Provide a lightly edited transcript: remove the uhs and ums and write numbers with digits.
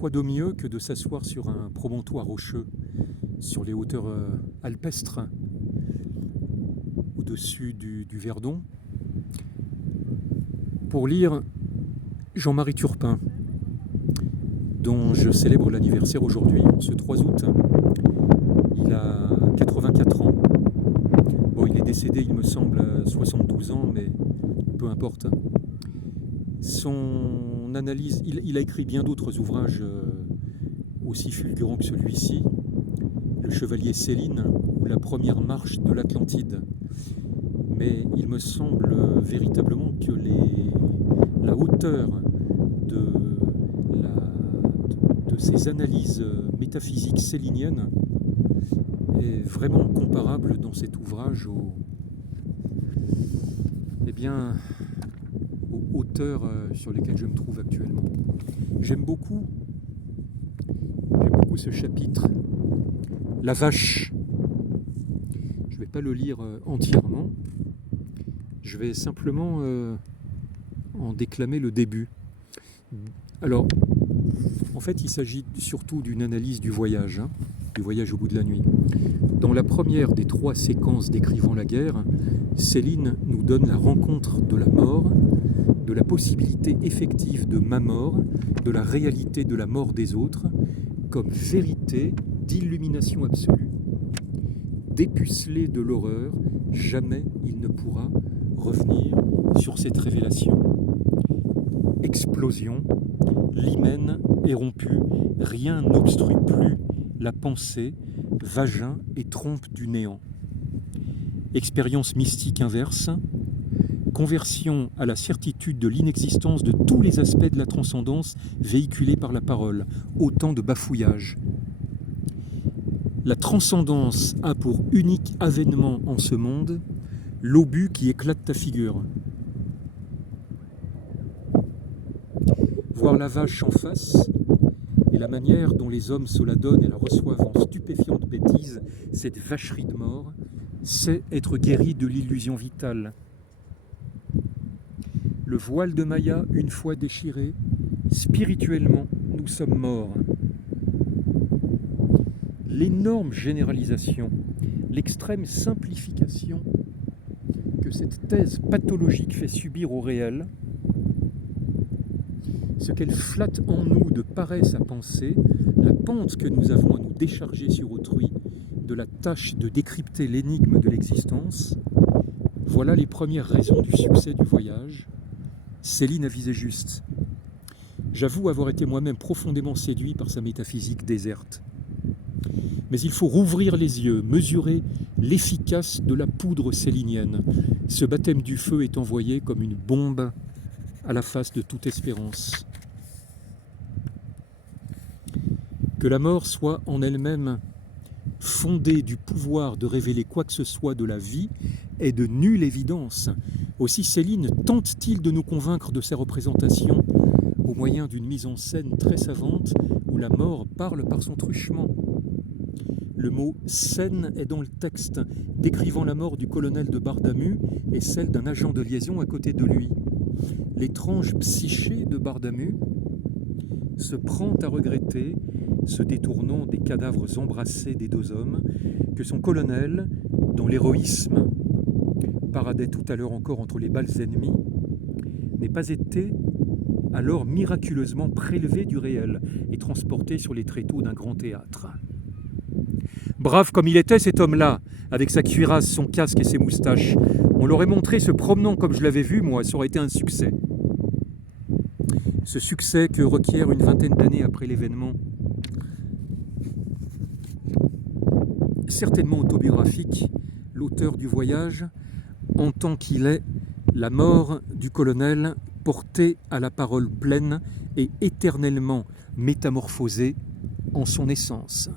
quoi de mieux que de s'asseoir sur un promontoire rocheux, sur les hauteurs alpestres, au-dessus du Verdon, pour lire Jean-Marie Turpin, dont je célèbre l'anniversaire aujourd'hui, ce 3 août. Il a 84 ans. Bon, il est décédé, il me semble, à 72 ans, mais peu importe. Son analyse, il a écrit bien d'autres ouvrages aussi fulgurants que celui-ci, Le Chevalier Céline ou La première marche de l'Atlantide. Mais il me semble véritablement que la hauteur de ces analyses métaphysiques céliniennes est vraiment comparable dans cet ouvrage aux auteurs sur lesquels je me trouve actuellement. J'aime beaucoup ce chapitre, La vache. Je ne vais pas le lire entièrement, je vais simplement en déclamer le début. Alors, en fait, il s'agit surtout d'une analyse du voyage au bout de la nuit. Dans la première des 3 séquences décrivant la guerre, Céline nous donne la rencontre de la mort, de la possibilité effective de ma mort, de la réalité de la mort des autres, comme vérité d'illumination absolue. Dépucelé de l'horreur, jamais il ne pourra revenir sur cette révélation. Explosion, l'hymen est rompu, rien n'obstrue plus la pensée, vagin et trompe du néant. Expérience mystique inverse, conversion à la certitude de l'inexistence de tous les aspects de la transcendance véhiculés par la parole, autant de bafouillages. La transcendance a pour unique avènement en ce monde l'obus qui éclate ta figure. Voir la vache en face et la manière dont les hommes se la donnent et la reçoivent en stupéfiante bêtise, cette vacherie de mort, c'est être guéri de l'illusion vitale. Le voile de Maya, une fois déchiré, spirituellement, nous sommes morts. L'énorme généralisation, l'extrême simplification que cette thèse pathologique fait subir au réel, ce qu'elle flatte en nous de paresse à penser, la pente que nous avons à nous décharger sur autrui de la tâche de décrypter l'énigme de l'existence, voilà les premières raisons du succès du voyage. Céline a visé juste. J'avoue avoir été moi-même profondément séduit par sa métaphysique déserte. Mais il faut rouvrir les yeux, mesurer l'efficace de la poudre célinienne. Ce baptême du feu est envoyé comme une bombe à la face de toute espérance. Que la mort soit en elle-même fondée du pouvoir de révéler quoi que ce soit de la vie est de nulle évidence. Aussi Céline tente-t-il de nous convaincre de ses représentations au moyen d'une mise en scène très savante où la mort parle par son truchement. Le mot « scène » est dans le texte, décrivant la mort du colonel de Bardamu et celle d'un agent de liaison à côté de lui. L'étrange psyché de Bardamu se prend à regretter, se détournant des cadavres embrassés des 2 hommes, que son colonel, dont l'héroïsme paradait tout à l'heure encore entre les balles ennemies, n'ait pas été alors miraculeusement prélevé du réel et transporté sur les tréteaux d'un grand théâtre. Brave comme il était cet homme-là, avec sa cuirasse, son casque et ses moustaches, on l'aurait montré se promenant comme je l'avais vu, moi, ça aurait été un succès. Ce succès que requiert une vingtaine d'années après l'événement, certainement autobiographique, l'auteur du voyage, en tant qu'il est la mort du colonel portée à la parole pleine et éternellement métamorphosée en son essence.